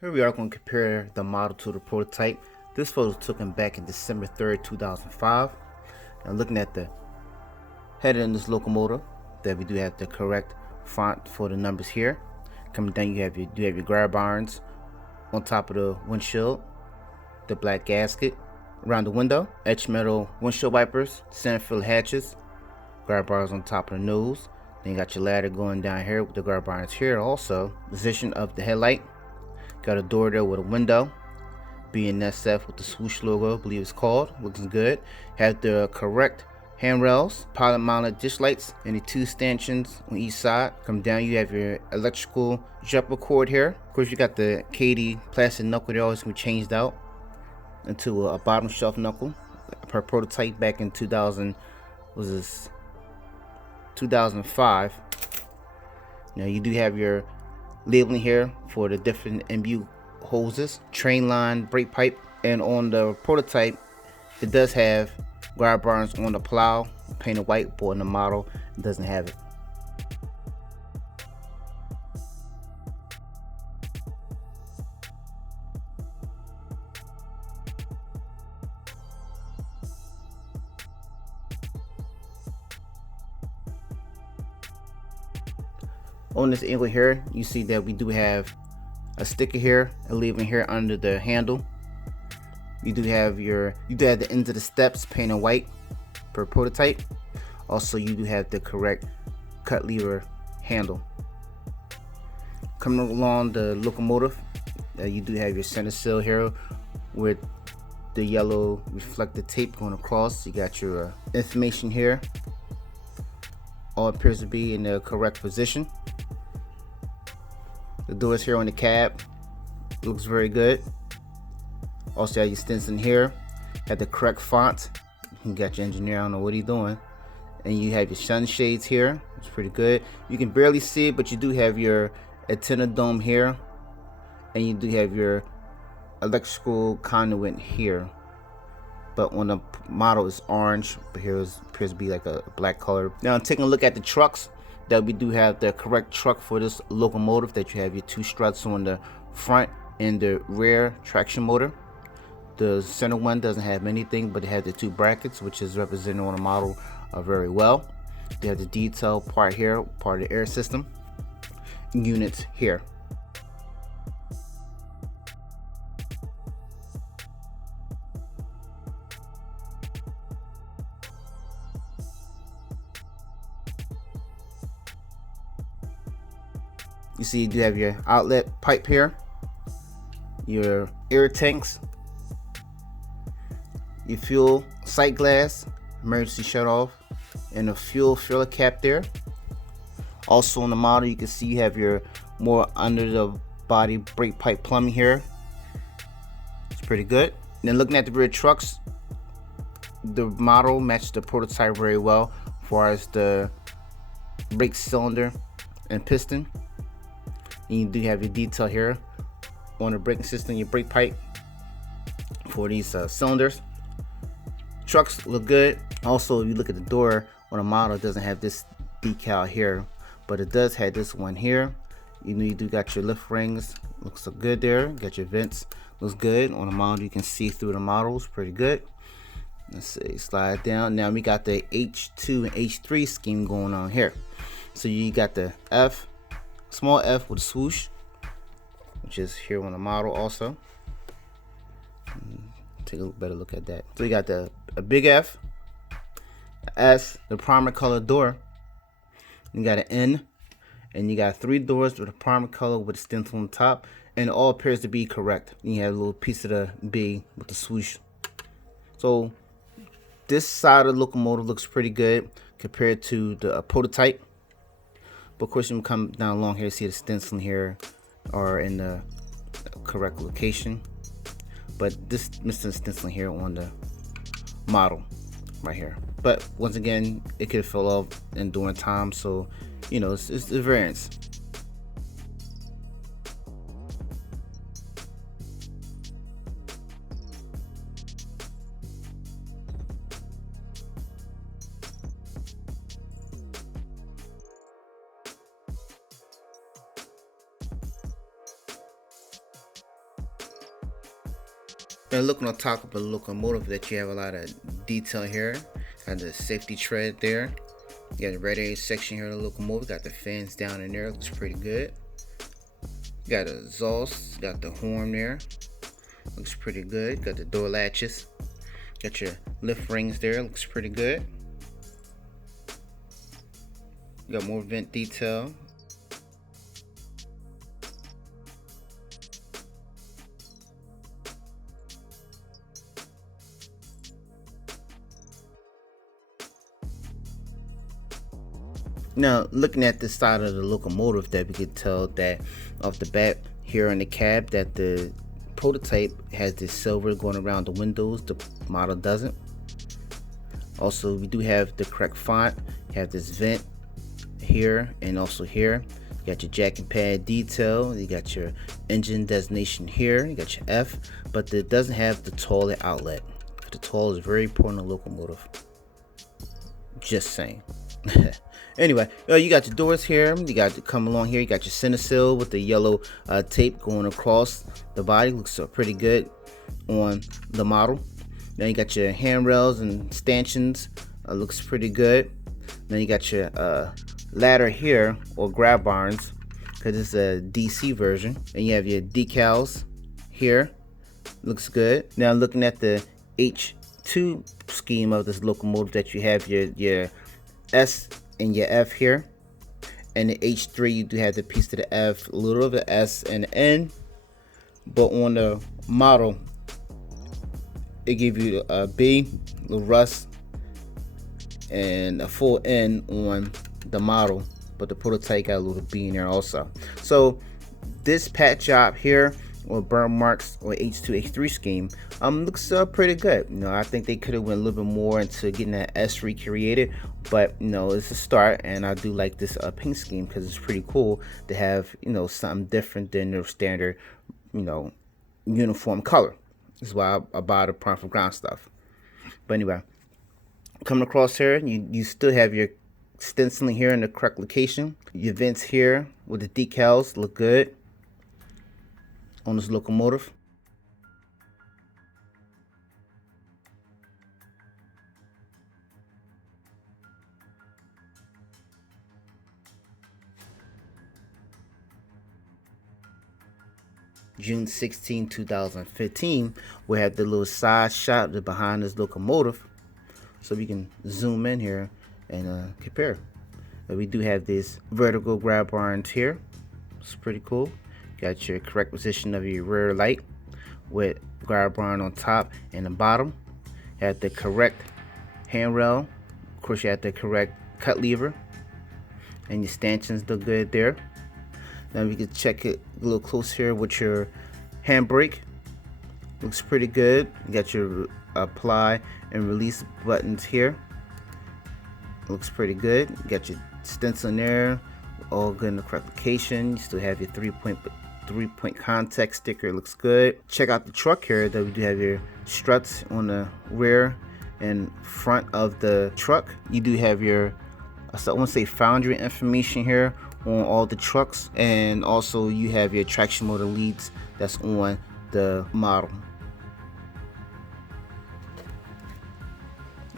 Here we are going to compare the model to the prototype. This photo was taken back in December 3rd, 2005. Now looking at the header in this locomotive, that we do have the correct font for the numbers here. Coming down, you have your grab irons on top of the windshield, the black gasket around the window, etched metal windshield wipers, center fill hatches, grab bars on top of the nose. Then you got your ladder going down here with the grab irons here. Also, position of the headlight. Got a door there with a window. BNSF with the swoosh logo, I believe it's called. Looks good. Have the correct handrails, pilot mounted dish lights, and the two stanchions on each side. Come down, you have your electrical jumper cord here. Of course, you got the Katie plastic knuckle there, always can be changed out into a bottom shelf knuckle per prototype back in 2005. Now you do have your labeling here for the different MU hoses, train line, brake pipe, and on the prototype it does have grab irons on the plow painted white, but on the model it doesn't have it. On this angle here, you see that we do have a sticker here, a lever here under the handle. You do have the ends of the steps painted white per prototype. Also, you do have the correct cut lever handle. Coming along the locomotive, you do have your center sill here with the yellow reflective tape going across. You got your information here. All appears to be in the correct position. The doors here on the cab looks very good. Also, have your stencil here. Have the correct font. You got your engineer, I don't know what he's doing. And you have your sunshades here. It's pretty good. You can barely see it, but you do have your antenna dome here, and you do have your electrical conduit here. But on the model it's orange, but here it appears to be like a black color. Now taking a look at the trucks, that we do have the correct truck for this locomotive. That you have your two struts on the front and the rear traction motor. The center one doesn't have anything, but it has the two brackets, which is represented on the model very well. You have the detail part here, part of the air system units here. You see, you do have your outlet pipe here, your air tanks, your fuel sight glass, emergency shut off, and a fuel filler cap there. Also on the model, you can see you have your more under the body brake pipe plumbing here. It's pretty good. And then looking at the rear trucks, the model matches the prototype very well as far as the brake cylinder and piston. And you do have your detail here on the braking system, your brake pipe for these cylinders. Trucks look good. Also, if you look at the door on the model, it doesn't have this decal here, but it does have this one here. You know, you do got your lift rings, looks so good there. Got your vents, looks good. On the model, you can see through the models, pretty good. Let's see, slide down. Now we got the H2 and H3 scheme going on here. So you got the F, small F with a swoosh, which is here on the model also. Take a better look at that. So you got a big F, a S, the primer color door. You got an N, and you got three doors with a primer color with a stencil on top, and it all appears to be correct. You have a little piece of the B with the swoosh. So this side of the locomotive looks pretty good compared to the prototype. But of course, you can come down along here, see the stencil here are in the correct location. But this missing stencil here on the model right here. But once again, it could fill off in during time, so you know it's a variance. Now looking on top of the locomotive, that you have a lot of detail here. Got the safety tread there. You got the radiator section here of the locomotive. Got the fans down in there. Looks pretty good. You got a exhaust. Got the horn there. Looks pretty good. Got the door latches. Got your lift rings there. Looks pretty good. You got more vent detail. Now, looking at this side of the locomotive, that we could tell that off the bat here in the cab that the prototype has this silver going around the windows. The model doesn't. Also, we do have the correct font. You have this vent here and also here. You got your jack and pad detail. You got your engine designation here. You got your F, but it doesn't have the toilet outlet. The toilet is very important in a locomotive. Just saying. Anyway, you got your doors here. You got to come along here. You got your center sill with the yellow tape going across the body. Looks pretty good on the model. Now you got your handrails and stanchions. Looks pretty good. Then you got your ladder here, or grab irons, because it's a DC version. And you have your decals here. Looks good. Now looking at the H2 scheme of this locomotive, that you have your S and your F here, and the H3 you do have the piece to the F, a little of the S and the N, but on the model it gives you a B, a little rust, and a full N on the model, but the prototype got a little B in there also. So this patch job here, or burn marks, or H2 H3 scheme, looks pretty good. I think they could have went a little bit more into getting that S recreated, but it's a start, and I do like this paint scheme because it's pretty cool to have something different than their standard uniform color. This is why I buy the prime for ground stuff. But anyway, coming across here, you still have your stenciling here in the correct location. Your vents here with the decals look good on this locomotive. June 16, 2015, we have the little side shot behind this locomotive, so we can zoom in here and compare. We do have this vertical grab irons here. It's pretty cool. Got your correct position of your rear light with grab iron on top and the bottom. You have the correct handrail. Of course, you have the correct cut lever, and your stanchions look good there. Now we can check it a little close here with your handbrake. Looks pretty good. You got your apply and release buttons here. Looks pretty good. You got your stencil in there, all good in the correct location. You still have your three-point contact sticker. Looks good. Check out the truck here. That we do have your struts on the rear and front of the truck. You do have your, I want to say, foundry information here on all the trucks, and also you have your traction motor leads that's on the model.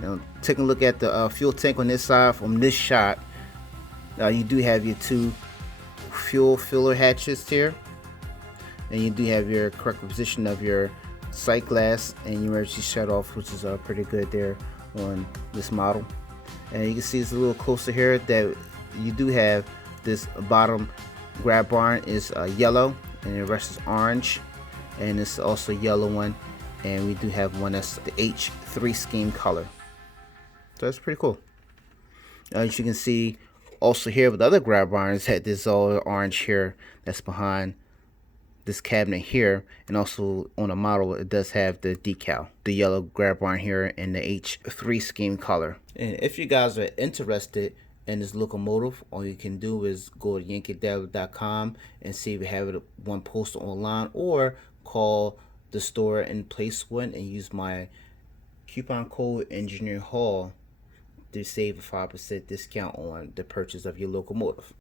Now taking a look at the fuel tank on this side from this shot, you do have your two fuel filler hatches here, and you do have your correct position of your sight glass and your emergency shut off, which is pretty good there on this model. And you can see it's a little closer here that you do have this bottom grab iron is yellow, and the rest is orange, and it's also a yellow one, and we do have one that's the H3 scheme color. So that's pretty cool. As you can see also here with the other grab irons, that this all orange here that's behind this cabinet here, and also on the model it does have the decal, the yellow grab iron here in the H3 scheme color. And if you guys are interested in this locomotive, all you can do is go to yankeedabbler.com and see if we have it one posted online, or call the store and place one and use my coupon code Engineer Hall to save a 5% discount on the purchase of your locomotive.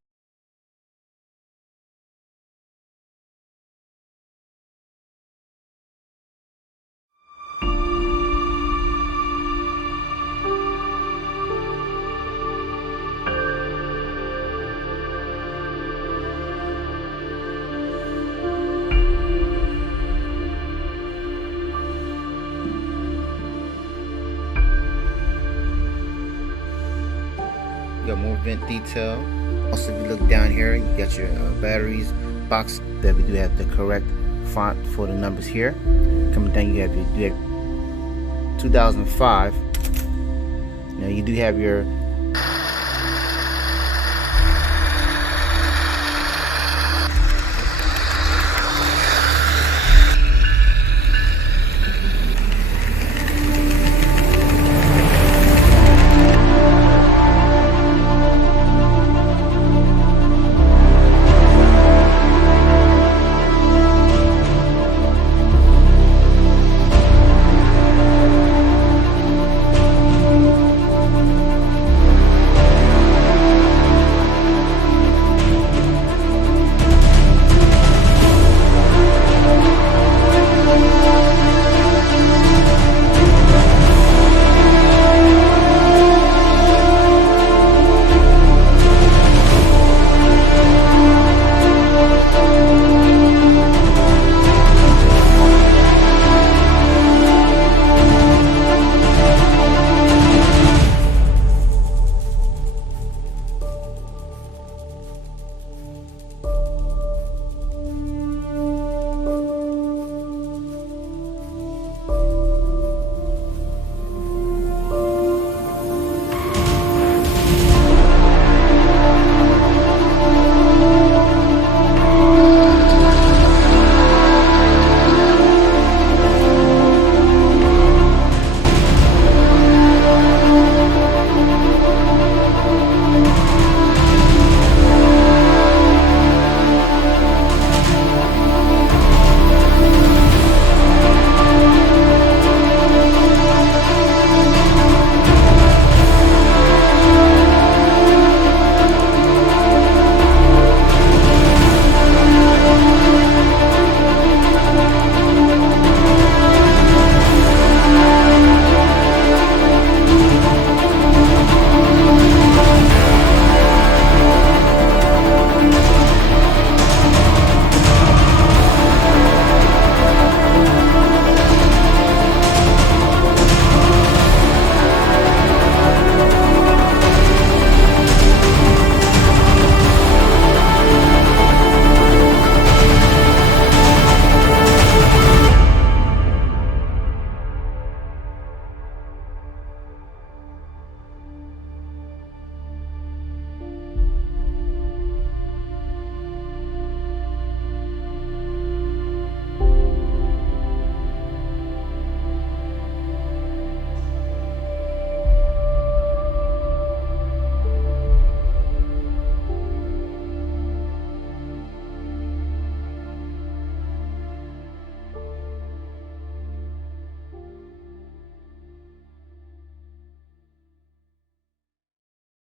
got more vent detail. Also, if you look down here, you got your batteries box that we do have the correct font for the numbers here. Coming down, you have 2005. Now you do have your